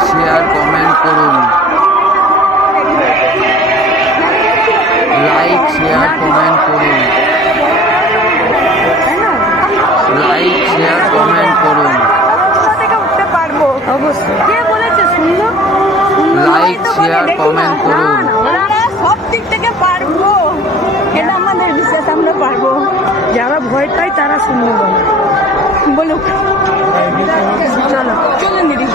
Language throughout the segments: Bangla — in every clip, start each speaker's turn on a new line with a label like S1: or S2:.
S1: শেয়ার কমেন্ট করুন। লাইক শেয়ার কমেন্ট করুন। লাইক শেয়ার কমেন্ট করুন। লাইক শেয়ার কমেন্ট করুন।
S2: সব দিক থেকে পারব, এটা আমাদের বিশ্বাস, আমরা পারব।
S3: যারা ভয় পায় তারা শুনবে বলে
S2: বলুক।
S3: চলো।
S2: চলুন দিদি।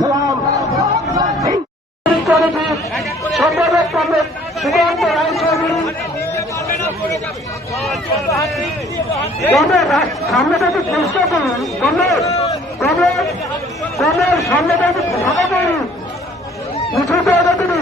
S4: সালাম। কমিটির সম্পাদক পণ্ডিত সুকান্ত সামনেটাকে চেষ্টা করুন। গমের গমের গমের সামনেটাকে ভালো করুন। উঠে দেওয়া তিনি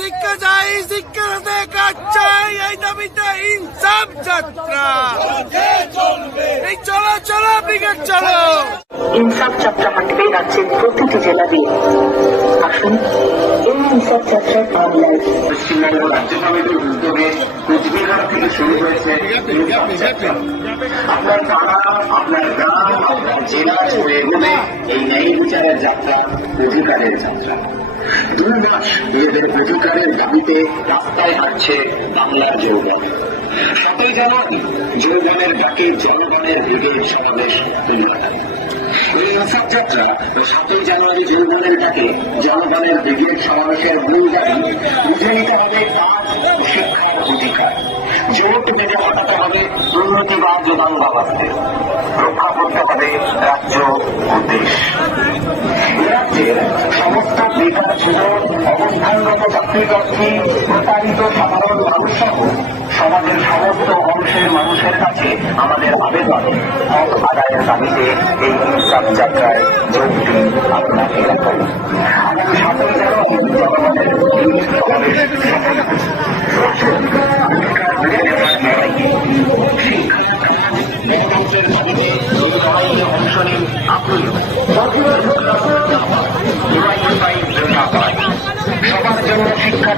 S4: শিক্ষা চাই শিক্ষার সাথে কাজ চাই এই দাবিতে ইনসাফ যাত্রা। এই চলো চলো ব্রিগেড চলো।
S5: ইনসাফ যাত্রা হাঁটবে রাজ্যের প্রতিটি জেলা দিয়ে আসুন। এই ইনসাফ যাত্রার বাংলায়
S6: পশ্চিমবঙ্গ রাজ্য উদ্যোগে কোচবিহার থেকে শুরু হয়েছে আপনার পাড়া আপনার গ্রাম আপনার জেলা ছুঁয়ে এগোবে এই ন্যায় বিচারের যাত্রা অধিকারের যাত্রা। দুই মাস এদের অধিকারের দাবিতে রাস্তায় হাঁটছে বাংলার যৌবন। সাতই জানুয়ারি যৌবনের ডাকে জনগণের ব্রিগেড সমাবেশ যাত্রা সাতই জানুয়ারি যৌবনের ডাকে জনগণের ব্রিগেড সমাবেশের মূল দাবি, বুঝে নিতে হবে কাজ শিক্ষার অধিকার। জোট হাঁটাতে হবে দুর্নীতিবাদ দাঙ্গাবাজদের রক্ষা করতে হবে রাজ্য ও দেশ। রাজ্যের সমস্ত বেকার ছিল, অবস্থানগত চাকরি প্রার্থী, প্রতারিত সাধারণ মানুষ সহ সমাজের সমস্ত অংশের মানুষের কাছে আমাদের আবেদন হক আদায়ের দাবিতে এই যাত্রায় যোগ দিন আপনাকে। রাখুন দাবিতে এই লড়াইয়ে অংশ নিন আপনিও সবার জন্য শিক্ষা